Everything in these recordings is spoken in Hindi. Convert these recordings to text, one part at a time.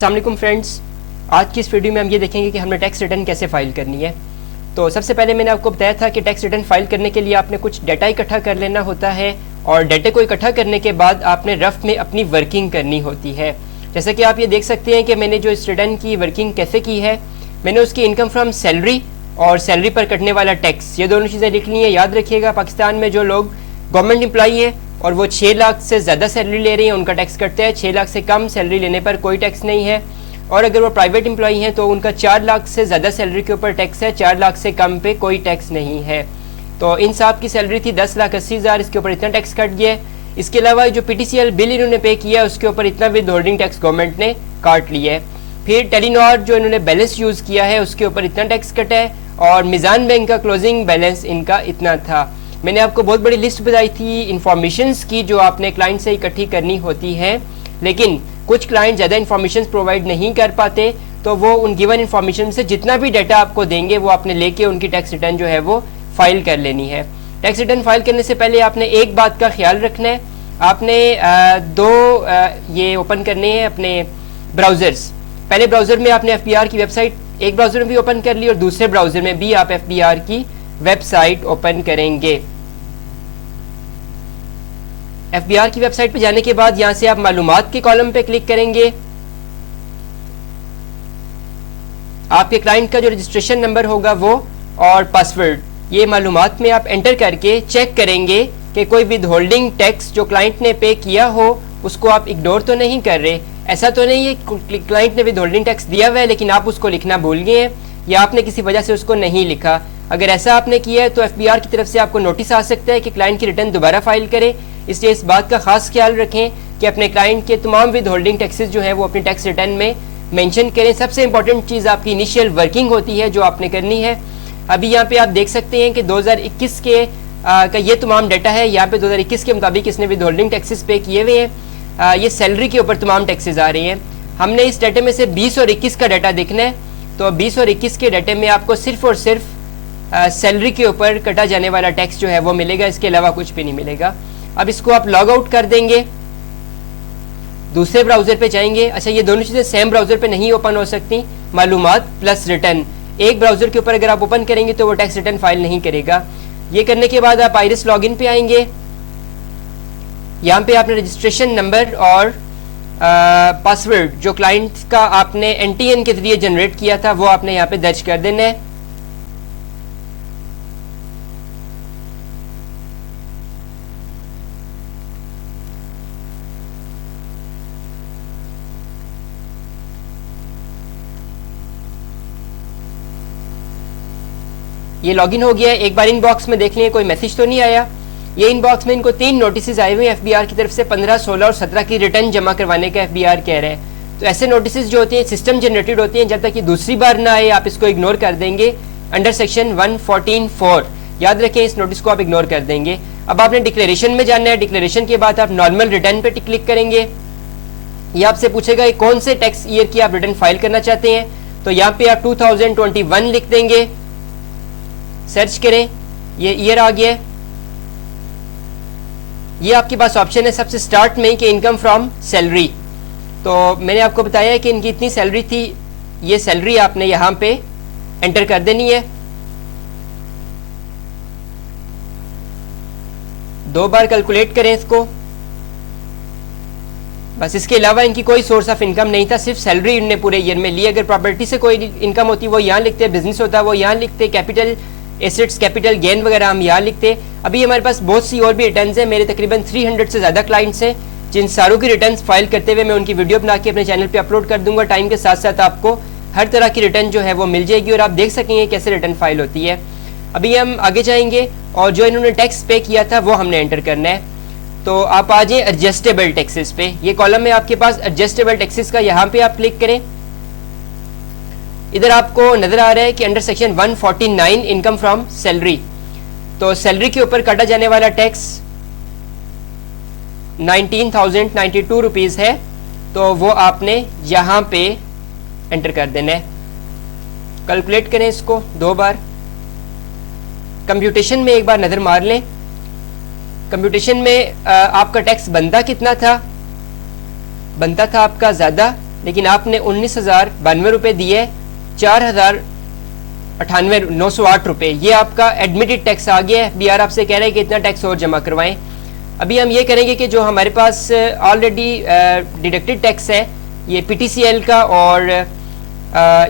अस्सलाम वालेकुम फ्रेंड्स, आज की इस वीडियो में हम ये देखेंगे कि हमने टैक्स रिटर्न कैसे फाइल करनी है। तो सबसे पहले मैंने आपको बताया था कि टैक्स रिटर्न फाइल करने के लिए आपने कुछ डाटा इकट्ठा कर लेना होता है और डाटे को इकट्ठा करने के बाद आपने रफ में अपनी वर्किंग करनी होती है। जैसे कि आप ये देख सकते हैं कि मैंने जो इस रिटर्न की वर्किंग कैसे की है, मैंने उसकी इनकम फ्रॉम सैलरी और सैलरी पर कटने वाला टैक्स, ये दोनों चीज़ें लिख ली हैं। याद रखिएगा, पाकिस्तान में जो लोग गवर्नमेंट एम्प्लॉई हैं और वो 6 लाख से ज़्यादा सैलरी ले रहे हैं उनका टैक्स कटता है। 6 लाख से कम सैलरी लेने पर कोई टैक्स नहीं है। और अगर वो प्राइवेट एम्प्लॉई हैं तो उनका 4 लाख से ज़्यादा सैलरी के ऊपर टैक्स है, 4 लाख से कम पे कोई टैक्स नहीं है। तो इन साहब की सैलरी थी 10,80,000, इसके ऊपर इतना टैक्स कट गया है। इसके अलावा जो PTCL बिल इन्होंने पे किया है उसके ऊपर इतना विद होल्डिंग टैक्स गवर्नमेंट ने काट लिया है। फिर टेलीनॉर जो इन्होंने बैलेंस यूज़ किया है उसके ऊपर इतना टैक्स कटा है और मिज़ान बैंक का क्लोजिंग बैलेंस इनका इतना था। मैंने आपको बहुत बड़ी लिस्ट बताई थी इन्फॉर्मेशंस की जो आपने क्लाइंट से इकट्ठी करनी होती है, लेकिन कुछ क्लाइंट ज़्यादा इन्फॉर्मेशन प्रोवाइड नहीं कर पाते, तो वो उन गिवन इन्फॉर्मेशन से जितना भी डाटा आपको देंगे वो आपने लेके उनकी टैक्स रिटर्न जो है वो फाइल कर लेनी है। टैक्स रिटर्न फाइल करने से पहले आपने एक बात का ख्याल रखना है, आपने ये ओपन करने हैं अपने ब्राउज़र्स। पहले ब्राउज़र में आपने FBR की वेबसाइट एक ब्राउज़र में भी ओपन कर ली और दूसरे ब्राउज़र में भी आप FBR की वेबसाइट ओपन करेंगे। FBR की वेबसाइट पे जाने के बाद यहाँ से आप मालूमात के कॉलम पे क्लिक करेंगे। आपके क्लाइंट का जो रजिस्ट्रेशन नंबर होगा वो और पासवर्ड, ये मालूमात में आप एंटर करके चेक करेंगे कि कोई विद होल्डिंग टैक्स जो क्लाइंट ने पे किया हो उसको आप इग्नोर तो नहीं कर रहे। ऐसा तो नहीं है क्लाइंट ने विद होल्डिंग टैक्स दिया हुआ है लेकिन आप उसको लिखना भूल गए हैं या आपने किसी वजह से उसको नहीं लिखा। अगर ऐसा आपने किया है तो FBR की तरफ से आपको नोटिस आ सकता है कि क्लाइंट की रिटर्न दोबारा फाइल करें। इसलिए इस बात का खास ख्याल रखें कि अपने क्लाइंट के तमाम विद होल्डिंग टैक्सेस जो है वो अपनी टैक्स रिटर्न में मेंशन करें। सबसे इंपॉर्टेंट चीज़ आपकी इनिशियल वर्किंग होती है जो आपने करनी है। अभी यहाँ पे आप देख सकते हैं कि 2021 के का ये तमाम डाटा है। यहाँ पे 2021 के मुताबिक इसने विद होल्डिंग टैक्सेस पे किए हुए हैं। ये सैलरी के ऊपर तमाम टैक्सेस आ रहे हैं। हमने इस डाटे में से 20 और 21 का डाटा देखना है, तो 20 और 21 के डाटे में आपको सिर्फ और सिर्फ सैलरी के ऊपर कटा जाने वाला टैक्स जो है वो मिलेगा, इसके अलावा कुछ भी नहीं मिलेगा। अब इसको आप लॉग आउट कर देंगे, दूसरे ब्राउज़र पे जाएंगे। अच्छा, ये दोनों चीज़ें सेम ब्राउज़र पे नहीं ओपन हो सकती, मालूमात प्लस रिटर्न एक ब्राउज़र के ऊपर अगर आप ओपन करेंगे तो वो टैक्स रिटर्न फाइल नहीं करेगा। ये करने के बाद आप आइरिस लॉगिन पे आएंगे। यहाँ पे आपने रजिस्ट्रेशन नंबर और पासवर्ड जो क्लाइंट का आपने NTN के जरिए जनरेट किया था वो आपने यहाँ पे दर्ज कर देना है। ये लॉगिन हो गया है। एक बार इनबॉक्स में देख लें कोई मैसेज तो नहीं आया। ये इनबॉक्स में इनको 3 नोटिस आए हुए हैं FBR की तरफ से, 15, 16 और 17 की रिटर्न जमा करवाने का FBR कह रहे हैं। तो ऐसे नोटिस जो होते हैं सिस्टम जनरेटेड होते हैं, जब तक कि दूसरी बार ना आए आप इसको इग्नोर कर देंगे अंडर सेक्शन 114(4). याद रखें, इस नोटिस को आप इग्नोर कर देंगे। अब आपने डिक्लेरेशन में जाना है। डिक्लेरेशन के बाद आप नॉर्मल रिटर्न पे क्लिक करेंगे। ये आपसे पूछेगा कौन से टैक्स ईयर की आप रिटर्न फाइल करना चाहते हैं, तो यहाँ पे आप 2021 लिख देंगे। सर्च करें, ये ईयर आ गया। ये आपके पास ऑप्शन है सबसे स्टार्ट में कि इनकम फ्रॉम सैलरी। तो मैंने आपको बताया है कि इनकी इतनी सैलरी थी, ये सैलरी आपने यहाँ पे एंटर कर देनी है। 2 बार कैलकुलेट करें इसको, बस। इसके अलावा इनकी कोई सोर्स ऑफ इनकम नहीं था, सिर्फ सैलरी इनने पूरे ईयर में ली। अगर प्रॉपर्टी से कोई इनकम होती वो यहाँ लिखते, बिजनेस होता वो यहाँ लिखते, कैपिटल एसेट्स, कैपिटल गेन वगैरह हम यहाँ लिखते। अभी हमारे पास बहुत सी और भी रिटर्न्स हैं। मेरे तकरीबन 300 से ज़्यादा क्लाइंट्स हैं जिन सारों की रिटर्न्स फाइल करते हुए मैं उनकी वीडियो बना के अपने चैनल पे अपलोड कर दूंगा। टाइम के साथ साथ आपको हर तरह की रिटर्न जो है वो मिल जाएगी और आप देख सकेंगे कैसे रिटर्न फाइल होती है। अभी हम आगे जाएंगे और जो इन्होंने टैक्स पे किया था वो हमने एंटर करना है। तो आप आ जाए एडजस्टेबल टैक्सेस पे। ये कॉलम में आपके पास एडजस्टेबल टैक्सेस का, यहाँ पे आप क्लिक करें। इधर आपको नजर आ रहा है कि under section 149 income from salary, तो सैलरी के ऊपर काटा जाने वाला टैक्स 19,092 रुपीज़ है, तो वो आपने यहाँ पे एंटर कर देना है। कैलकुलेट करें इसको 2 बार। कंप्यूटेशन में एक बार नज़र मार लें। कंप्यूटेशन में आपका टैक्स बनता कितना था, बनता था आपका ज़्यादा, लेकिन आपने 19,092 रुपये दिए, 4,098 ये आपका एडमिटेड टैक्स आ गया है। FBR आपसे कह रहे हैं कि इतना टैक्स और जमा करवाएं। अभी हम ये करेंगे कि जो हमारे पास ऑलरेडी डिडक्टेड टैक्स है, ये PTCL का और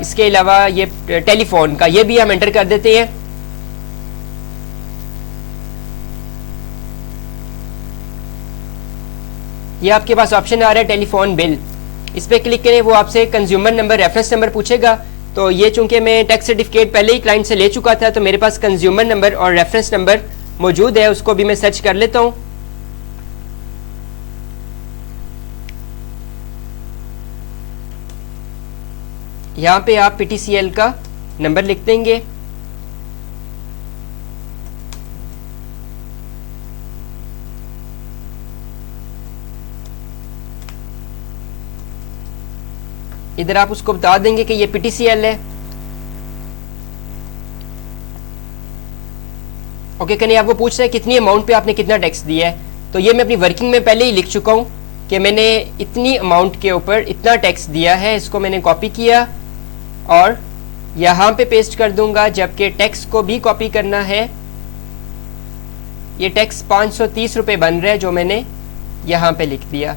इसके अलावा ये टेलीफोन का, ये भी हम एंटर कर देते हैं। ये आपके पास ऑप्शन आ रहा है टेलीफोन बिल, इस पर क्लिक करें। वो आपसे कंज्यूमर नंबर, रेफरेंस नंबर पूछेगा। तो ये चूंकि मैं टैक्स सर्टिफिकेट पहले ही क्लाइंट से ले चुका था, तो मेरे पास कंज्यूमर नंबर और रेफरेंस नंबर मौजूद है, उसको भी मैं सर्च कर लेता हूँ। यहाँ पे आप PTCL का नंबर लिख देंगे। इधर आप उसको बता देंगे कि ये PTCL है। ओके, कहीं आपको पूछ रहा है कितनी अमाउंट पे आपने कितना टैक्स दिया है, तो ये मैं अपनी वर्किंग में पहले ही लिख चुका हूँ कि मैंने इतनी अमाउंट के ऊपर इतना टैक्स दिया है। इसको मैंने कॉपी किया और यहाँ पे पेस्ट कर दूंगा, जबकि टैक्स को भी कॉपी करना है। ये टैक्स 530 रुपये बन रहा है जो मैंने यहाँ पे लिख दिया।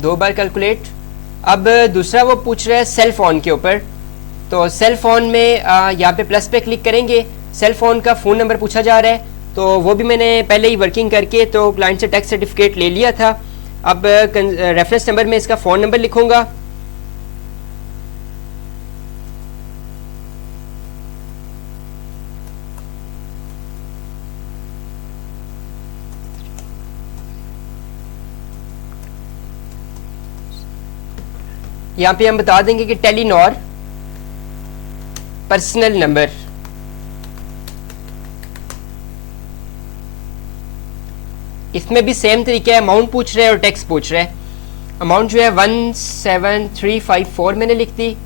2 बार कैलकुलेट। अब दूसरा वो पूछ रहा है सेल फोन के ऊपर, तो सेल फोन में यहाँ पे प्लस पे क्लिक करेंगे। सेल फोन का फ़ोन नंबर पूछा जा रहा है, तो वो भी मैंने पहले ही वर्किंग करके तो क्लाइंट से टैक्स सर्टिफिकेट ले लिया था। अब रेफरेंस नंबर में इसका फ़ोन नंबर लिखूंगा। यहाँ पे हम बता देंगे कि टेलीनॉर पर्सनल नंबर, इसमें भी सेम तरीका है, अमाउंट पूछ रहे हैं और टैक्स पूछ रहे हैं। अमाउंट जो है 17354 मैंने लिख दी,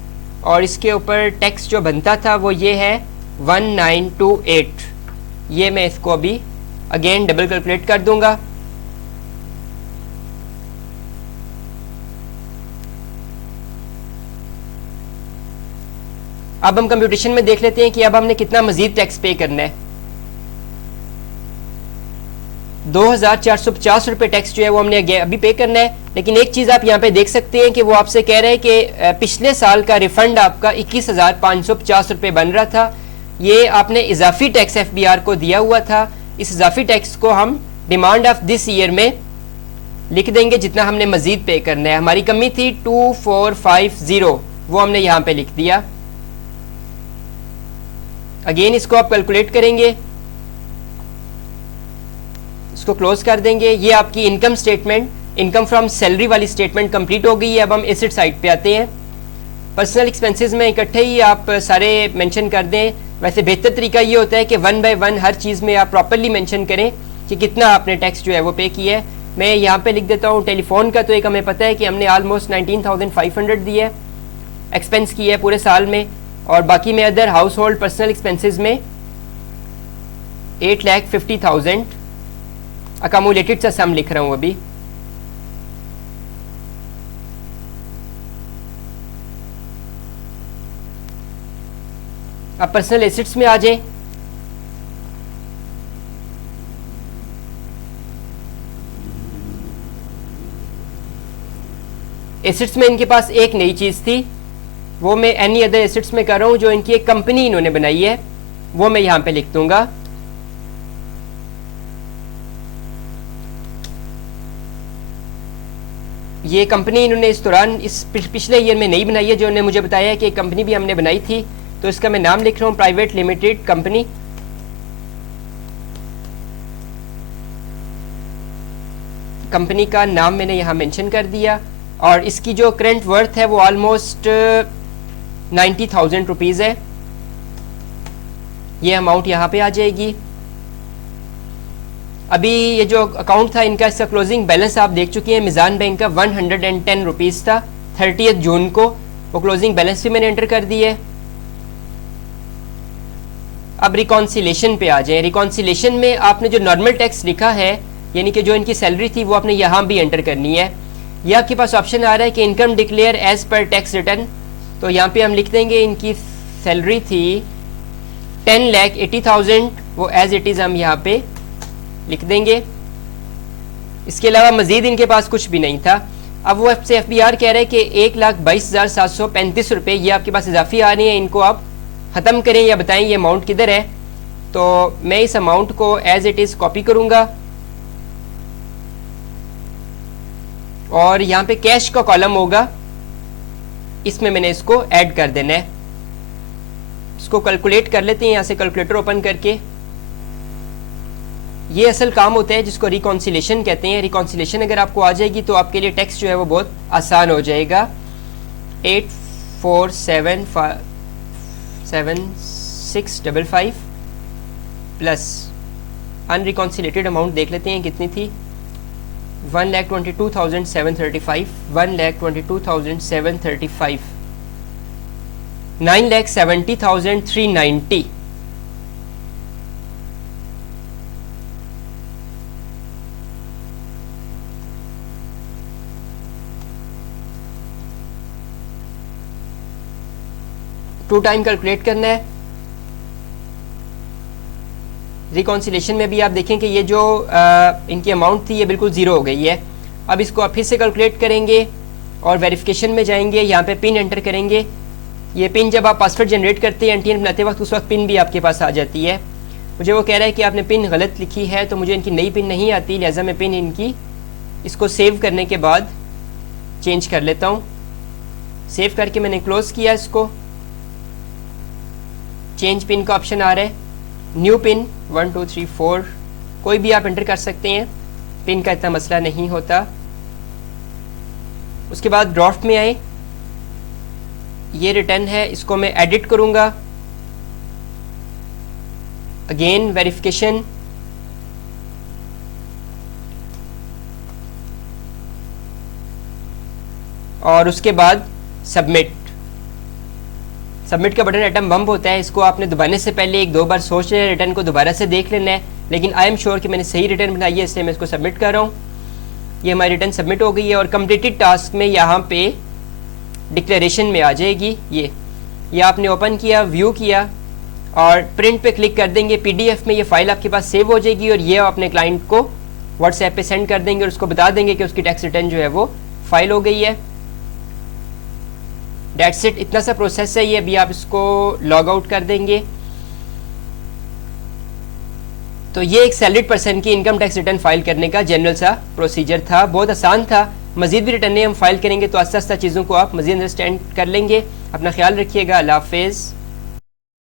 और इसके ऊपर टैक्स जो बनता था वो ये है 1928। ये मैं इसको अभी अगेन डबल कैलकुलेट कर दूंगा। अब हम कंप्यूटेशन में देख लेते हैं कि अब हमने कितना मजीद टैक्स पे करना है। 2450 रुपये टैक्स जो है वो हमने अभी पे करना है। लेकिन एक चीज़ आप यहाँ पे देख सकते हैं कि वो आपसे कह रहे हैं कि पिछले साल का रिफंड आपका 21,550 रुपये बन रहा था। ये आपने इजाफी टैक्स FBR को दिया हुआ था। इस इजाफी टैक्स को हम डिमांड ऑफ दिस ईयर में लिख देंगे, जितना हमने मजीद पे करना है। हमारी कमी थी 2450, वो हमने यहाँ पे लिख दिया। अगेन इसको आप कैलकुलेट करेंगे, इसको क्लोज कर देंगे। ये आपकी income statement, income from salary वाली स्टेटमेंट कंप्लीट हो गई है। अब हम एसेट साइड पे आते हैं। पर्सनल एक्सपेंसेस में इकट्ठे ही आप सारे मेंशन कर दें। वैसे बेहतर तरीका ये होता है कि 1 बाय 1 हर चीज़ में आप प्रॉपरली मेंशन करें कि कितना आपने टैक्स जो है वो पे किया है। मैं यहाँ पे लिख देता हूँ टेलीफोन का, तो एक हमें पता है कि हमने ऑलमोस्ट 19,500 दिया है, एक्सपेंस किया है पूरे साल में। और बाकी में other house hold personal expenses में 8,50,000 अकामुलेटेड सा सम लिख रहा हूँ अभी। अब पर्सनल एसेट्स में आ जाए। एसेट्स में इनके पास एक नई चीज़ थी, वो मैं एनी अदर एसेट्स में कर रहा हूँ, जो इनकी एक कंपनी इन्होंने बनाई है, वो मैं यहाँ पे लिख दूंगा। ये कंपनी इन्होंने इस दौरान इस पिछले ईयर में नहीं बनाई है, जो उन्होंने मुझे बताया है कि एक कंपनी भी हमने बनाई थी, तो इसका मैं नाम लिख रहा हूँ प्राइवेट लिमिटेड कंपनी। कंपनी का नाम मैंने यहाँ मेंशन कर दिया, और इसकी जो करंट वर्थ है वो ऑलमोस्ट 90,000 रुपीज़ है। ये अमाउंट यहाँ पे आ जाएगी। अभी ये जो अकाउंट था इनका, इसका क्लोजिंग बैलेंस आप देख चुके हैं, मिज़ान बैंक का 110 रुपीज़ था 30 जून को। वो क्लोजिंग बैलेंस भी मैंने एंटर कर दिए। अब रिकॉन्सिलेशन पे आ जाए। रिकॉन्सिलेशन में आपने जो नॉर्मल टैक्स लिखा है, यानी कि जो इनकी सैलरी थी, वो आपने यहाँ भी एंटर करनी है। ये आपके पास ऑप्शन आ रहा है कि income declare as per tax return. तो यहाँ पे हम लिख देंगे इनकी सैलरी थी 10,80,000, वो एज इट इज़ हम यहाँ पे लिख देंगे। इसके अलावा मजीद इनके पास कुछ भी नहीं था। अब वो आपसे FBR कह रहे हैं कि 1,22,735 रुपये ये आपके पास इजाफी आ रही है, इनको आप ख़त्म करें या बताएं ये अमाउंट किधर है। तो मैं इस अमाउंट को एज इट इज़ कॉपी करूँगा और यहाँ पे कैश का कॉलम होगा, इसमें मैंने इसको ऐड कर देना है। इसको कैलकुलेट कर लेते हैं यहाँ से कैलकुलेटर ओपन करके। ये असल काम होता है जिसको रिकॉन्सिलेशन कहते हैं। रिकॉन्सिलेशन अगर आपको आ जाएगी तो आपके लिए टैक्स जो है वो बहुत आसान हो जाएगा। 847655 प्लस अनरिकॉन्सिलेटेड अमाउंट देख लेते हैं कितनी थी, 1,22,735, 1,22,735, 9,70,390। टू टाइम कैलकुलेट करना है। रिकॉन्सिलेशन में भी आप देखें कि ये जो इनकी अमाउंट थी ये बिल्कुल ज़ीरो हो गई है। अब इसको आप फिर से कैलकुलेट करेंगे और वेरिफिकेशन में जाएंगे, यहाँ पे पिन एंटर करेंगे। ये पिन जब आप पासवर्ड जनरेट करते हैं NTN बनाते वक्त, उस वक्त पिन भी आपके पास आ जाती है। मुझे वो कह रहा है कि आपने पिन गलत लिखी है, तो मुझे इनकी नई पिन नहीं आती, लिहाजा मैं पिन इनकी इसको सेव करने के बाद चेंज कर लेता हूँ। सेव करके मैंने क्लोज़ किया इसको। चेंज पिन का ऑप्शन आ रहा है, न्यू पिन 1 2 3 4 कोई भी आप एंटर कर सकते हैं, पिन का इतना मसला नहीं होता। उसके बाद ड्राफ्ट में आए, ये रिटर्न है, इसको मैं एडिट करूंगा। अगेन वेरिफिकेशन, और उसके बाद सबमिट। सबमिट का बटन एटम बम्प होता है, इसको आपने दबाने से पहले एक दो बार सोच लेना है, रिटर्न को दोबारा से देख लेना है। लेकिन आई एम श्योर कि मैंने सही रिटर्न बनाई है, इसलिए मैं इसको सबमिट कर रहा हूँ। ये हमारी रिटर्न सबमिट हो गई है और कंप्लीटेड टास्क में यहाँ पे डिक्लेरेशन में आ जाएगी। ये आपने ओपन किया, व्यू किया और प्रिंट पे क्लिक कर देंगे। PDF में ये फाइल आपके पास सेव हो जाएगी और ये आप अपने क्लाइंट को व्हाट्सएप पे सेंड कर देंगे और उसको बता देंगे कि उसकी टैक्स रिटर्न जो है वो फाइल हो गई है। डेट्स इट, इतना सा प्रोसेस है ये। अभी आप इसको लॉग आउट कर देंगे। तो ये एक सैलरीड पर्सन की इनकम टैक्स रिटर्न फाइल करने का जनरल सा प्रोसीजर था, बहुत आसान था। मजीद भी रिटर्नें हम फाइल करेंगे तो आस्ता आस्ता चीज़ों को आप मजीद अंडरस्टैंड कर लेंगे। अपना ख्याल रखिएगा। अल्लाह हाफिज़।